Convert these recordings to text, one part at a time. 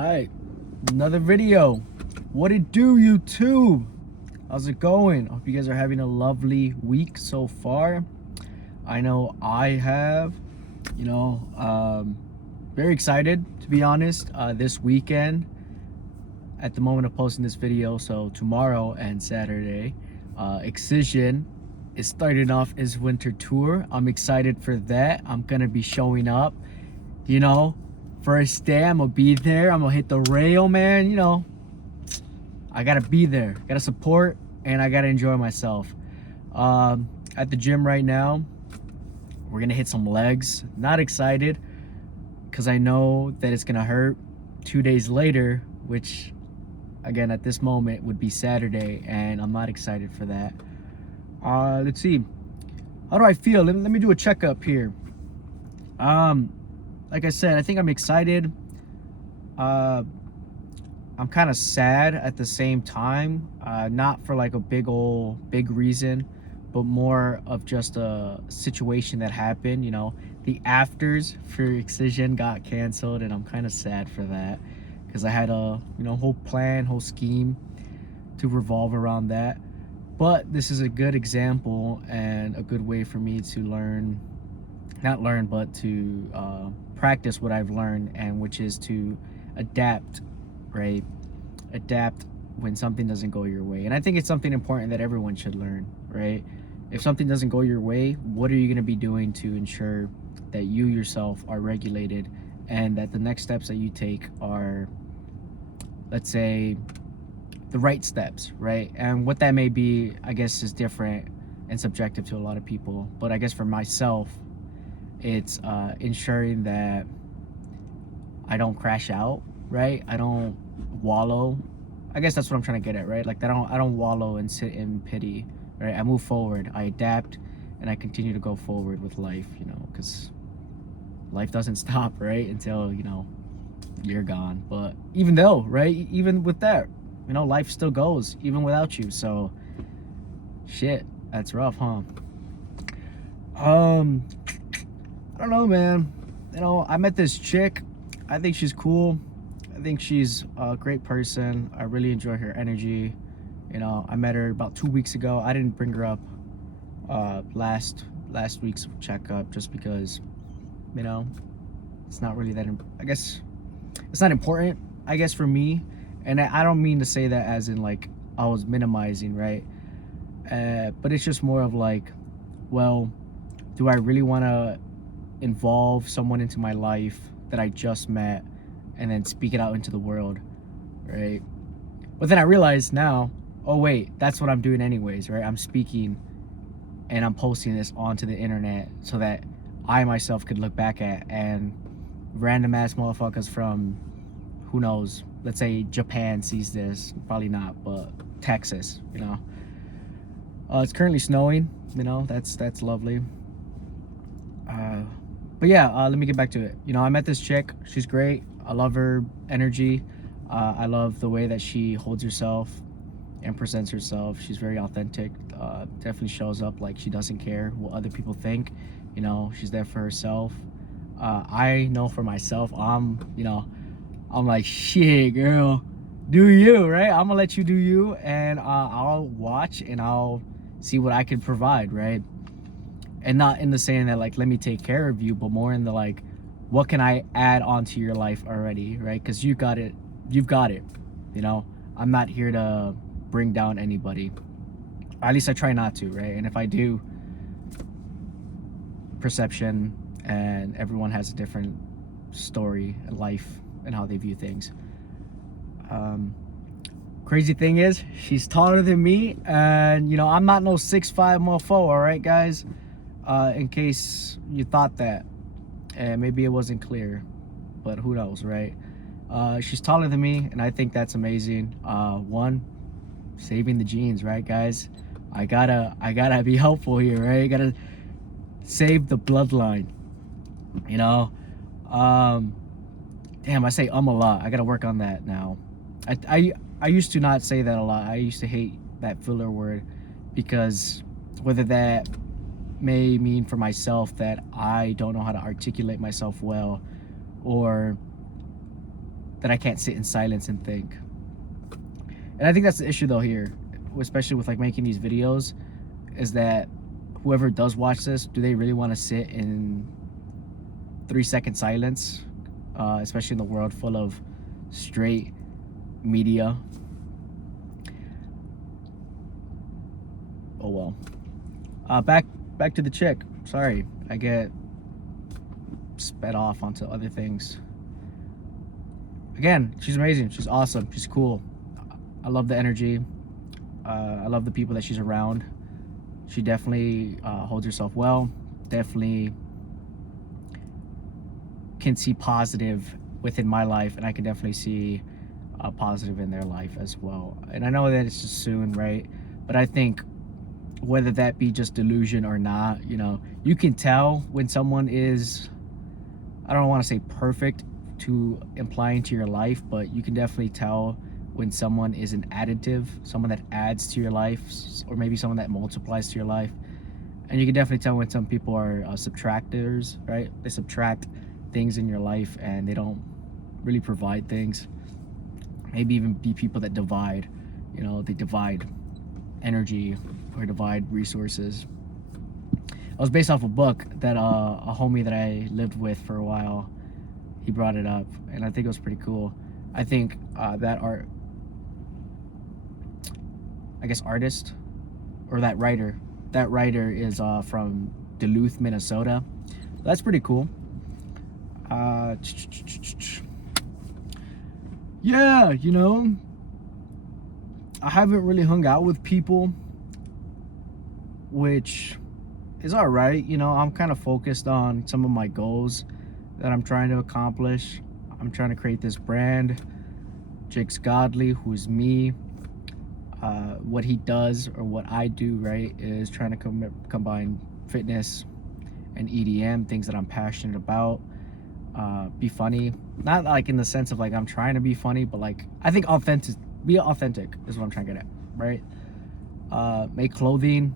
Alright, another video. What it do, YouTube? How's it going? Hope you guys are having a lovely week so far. I know I have, very excited to be honest. This weekend, at the moment of posting this video, so tomorrow and Saturday, Excision is starting off his winter tour. I'm excited for that. I'm gonna be showing up, first day. I'm gonna be there. I'm gonna hit the rail, man. I gotta be there, gotta support, and I gotta enjoy myself. At the gym right now, we're gonna hit some legs. Not excited because I know that it's gonna hurt 2 days later, which again at this moment would be Saturday, and I'm not excited for that. Let's see, how do I feel? Let me do a checkup here. Like I said, I think I'm excited. I'm kind of sad at the same time, not for like a big reason, but more of just a situation that happened. The afters for Excision got canceled, and I'm kind of sad for that because I had a whole plan, whole scheme to revolve around that. But this is a good example and a good way for me to practice what I've learned, and which is to adapt, right? Adapt when something doesn't go your way. And I think it's something important that everyone should learn, right? If something doesn't go your way, what are you going to be doing to ensure that you yourself are regulated, and that the next steps that you take are, let's say, the right steps, right? And what that may be, I guess, is different and subjective to a lot of people. But I guess for myself, it's ensuring that I don't crash out, right? I don't wallow. I guess that's what I'm trying to get at, right? Like, I don't wallow and sit in pity, right? I move forward, I adapt, and I continue to go forward with life, because life doesn't stop, right? Until, you're gone. But even though, right? Even with that, life still goes, even without you. So, shit, that's rough, huh? I don't know, man. I met this chick. I think she's cool. I think she's a great person. I really enjoy her energy. I met her about 2 weeks ago. I didn't bring her up last week's checkup just because, it's not really that. I guess it's not important, I guess, for me. And I don't mean to say that as in like I was minimizing, right? But it's just more of like, well, do I really want to involve someone into my life that I just met and then speak it out into the world, right? But then I realized now, oh wait, that's what I'm doing anyways, right? I'm speaking and I'm posting this onto the internet so that I myself could look back at, and random ass motherfuckers from, who knows, let's say Japan sees this, probably not, but Texas, it's currently snowing, that's lovely. But yeah, let me get back to it. I met this chick. She's great. I love her energy. I love the way that she holds herself and presents herself. She's very authentic. Definitely shows up like she doesn't care what other people think. She's there for herself. I know for myself, I'm like, shit, girl, do you, right? I'm gonna let you do you, and I'll watch and I'll see what I can provide, right? And not in the saying that like, let me take care of you, but more in the like, what can I add onto your life already, right? Because you've got it. I'm not here to bring down anybody. At least I try not to, right? And if I do, perception, and everyone has a different story in life and how they view things. Crazy thing is, she's taller than me, and I'm not no 6'5" mofo, all right, guys? In case you thought that, and maybe it wasn't clear, but who knows, right? She's taller than me, and I think that's amazing. One, saving the genes, right, guys? I gotta be helpful here, right? I gotta save the bloodline, Damn, I say a lot. I gotta work on that now. I used to not say that a lot. I used to hate that filler word, because whether that may mean for myself that I don't know how to articulate myself well, or that I can't sit in silence and think. And I think that's the issue though here, especially with like making these videos, is that whoever does watch this, do they really want to sit in 3-second silence, especially in the world full of straight media? Oh well. Back to the chick. Sorry, I get sped off onto other things. Again, she's amazing. She's awesome. She's cool. I love the energy. I love the people that she's around. She definitely holds herself well. Definitely can see positive within my life, and I can definitely see positive in their life as well. And I know that it's just soon, right? But I think whether that be just delusion or not, you know, you can tell when someone is, I don't want to say perfect to imply into your life, but you can definitely tell when someone is an additive, someone that adds to your life, or maybe someone that multiplies to your life. And you can definitely tell when some people are subtractors, right? They subtract things in your life and they don't really provide things. Maybe even be people that divide, you know, they divide energy or divide resources. It was based off a book that a homie that I lived with for a while, he brought it up, and I think it was pretty cool. I think that artist, or that writer is from Duluth, Minnesota. That's pretty cool. Yeah, you know, I haven't really hung out with people, which is all right. You know, I'm kind of focused on some of my goals that I'm trying to accomplish. I'm trying to create this brand, Jake's Godly, who's me. What he does, or what I do, right, is trying to combine fitness and EDM, things that I'm passionate about. Be funny, not like in the sense of like I'm trying to be funny, but like I think be authentic is what I'm trying to get at, right? Make clothing,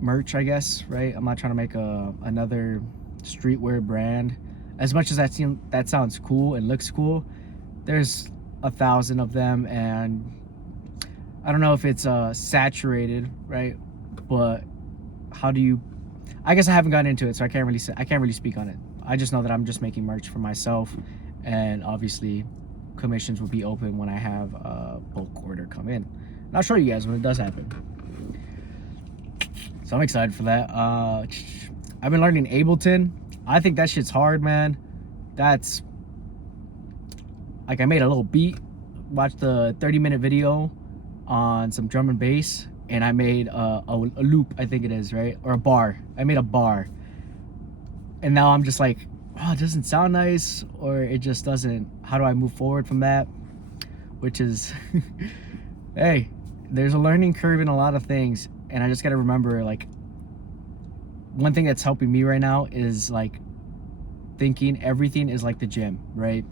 merch, I guess, right? I'm not trying to make another streetwear brand. As much as that sounds cool and looks cool, there's 1,000 of them, and I don't know if it's saturated, right? But how do you? I guess I haven't gotten into it, so I can't really speak on it. I just know that I'm just making merch for myself, and obviously commissions will be open when I have a bulk order come in. And I'll show you guys when it does happen. So I'm excited for that. I've been learning Ableton. I think that shit's hard, man. That's like, I made a little beat, watched the 30-minute video on some drum and bass, and I made a loop, I think it is, right? Or a bar. I made a bar. And now I'm just like, oh, it doesn't sound nice, or it just doesn't. How do I move forward from that? Which is, hey, there's a learning curve in a lot of things, and I just gotta remember, like, one thing that's helping me right now is like thinking everything is like the gym, right?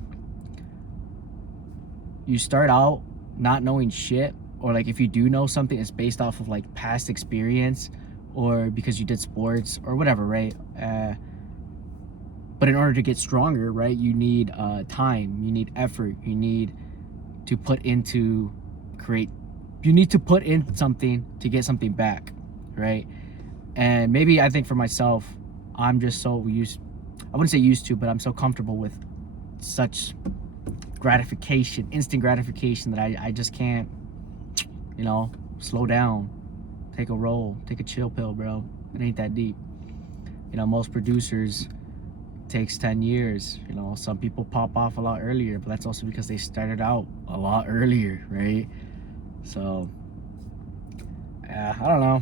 You start out not knowing shit, or like if you do know something, it's based off of like past experience, or because you did sports or whatever, right? But in order to get stronger, right, you need time, you need effort, you need to put in something to get something back, right? And maybe I think for myself, I'm just so I wouldn't say used to, but I'm so comfortable with such gratification, instant gratification, that I just can't, you know, slow down, take a roll, take a chill pill, bro. It ain't that deep. You know, most producers, takes 10 years. You know, some people pop off a lot earlier, but that's also because they started out a lot earlier, right? So I don't know.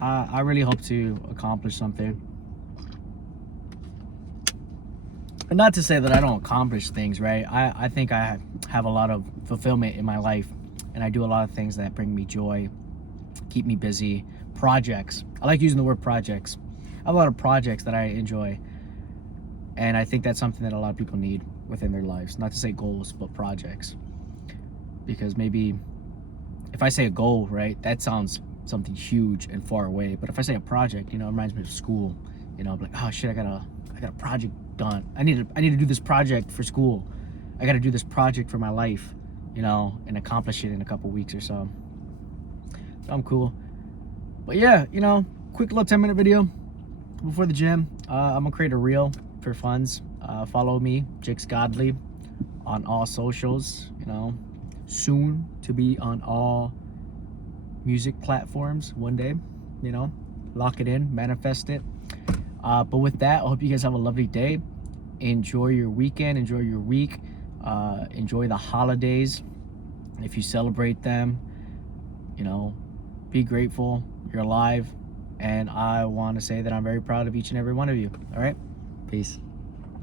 I really hope to accomplish something. And not to say that I don't accomplish things, right? I think I have a lot of fulfillment in my life, and I do a lot of things that bring me joy, keep me busy. Projects. I like using the word projects. I have a lot of projects that I enjoy, and I think that's something that a lot of people need within their lives. Not to say goals, but projects. Because maybe if I say a goal, right, that sounds something huge and far away. But if I say a project, you know, it reminds me of school. You know, I'm like, oh shit, I got a project done. I need to do this project for school. I got to do this project for my life, you know, and accomplish it in a couple weeks or so. So I'm cool. But yeah, you know, quick little 10-minute video before the gym. I'm gonna create a reel for funds. Follow me, Jix Godly, on all socials. You know, soon to be on all music platforms one day. You know, lock it in, manifest it. But with that, I hope you guys have a lovely day. Enjoy your weekend, enjoy your week, enjoy the holidays if you celebrate them. You know, be grateful you're alive, and I want to say that I'm very proud of each and every one of you. All right, peace.